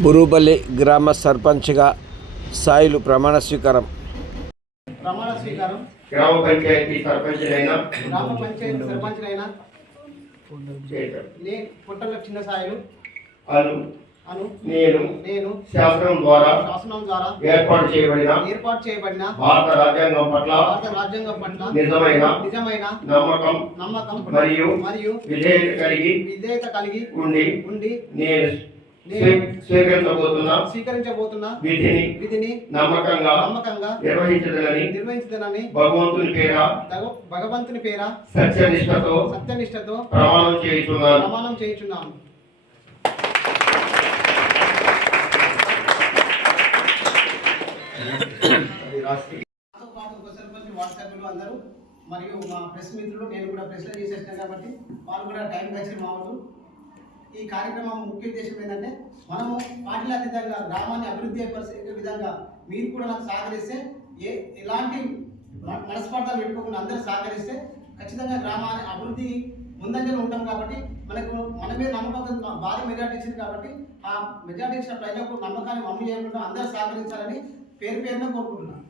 బురుబల్లి గ్రామ సర్పంచ్గా సాయిలు ప్రమాణ స్వీకారం. గ్రామ పంచాయతీ సర్పంచ్లైనా పుట్టల చిన్న సాయిలు నేను శాసనం ద్వారా ఏర్పాటు చేయబడిన భారత రాజ్యాంగం పట్ల నిజమైన నమ్మకం మరియు విధేయత కలిగి ఉండి నేను స్వీకరించబోతున్న విధిని నమ్మకంగా నిర్వహించదనని భగవంతుని పేర సత్యనిష్టతో ప్రమాణం చేయుచున్నాను. అందరూ మరియు మా ప్రెస్ మిత్రులు, నేను కూడా ప్రెస్లో చేసేసాను కాబట్టి వాళ్ళు కూడా టైం కలిసి మామూలు. ఈ కార్యక్రమం ముఖ్య ఉద్దేశం ఏంటంటే, మనము పార్టీల అతీతంగా గ్రామాన్ని అభివృద్ధి పరిచే విధంగా మీరు కూడా నాకు సహకరిస్తే, ఎలాంటి మనస్పర్ధలు పెట్టుకోకుండా అందరూ సహకరిస్తే ఖచ్చితంగా గ్రామాన్ని అభివృద్ధి ముందంజలో ఉంటాం. కాబట్టి మన మీద నమ్మకం భారీ మెజార్టీ ఇచ్చింది కాబట్టి ఆ మెజార్టీ ఇచ్చిన ప్రజలకు నమ్మకాన్ని మమ్మీ చేయకుండా అందరూ సహకరించాలని పేరున కోరుకుంటున్నాను.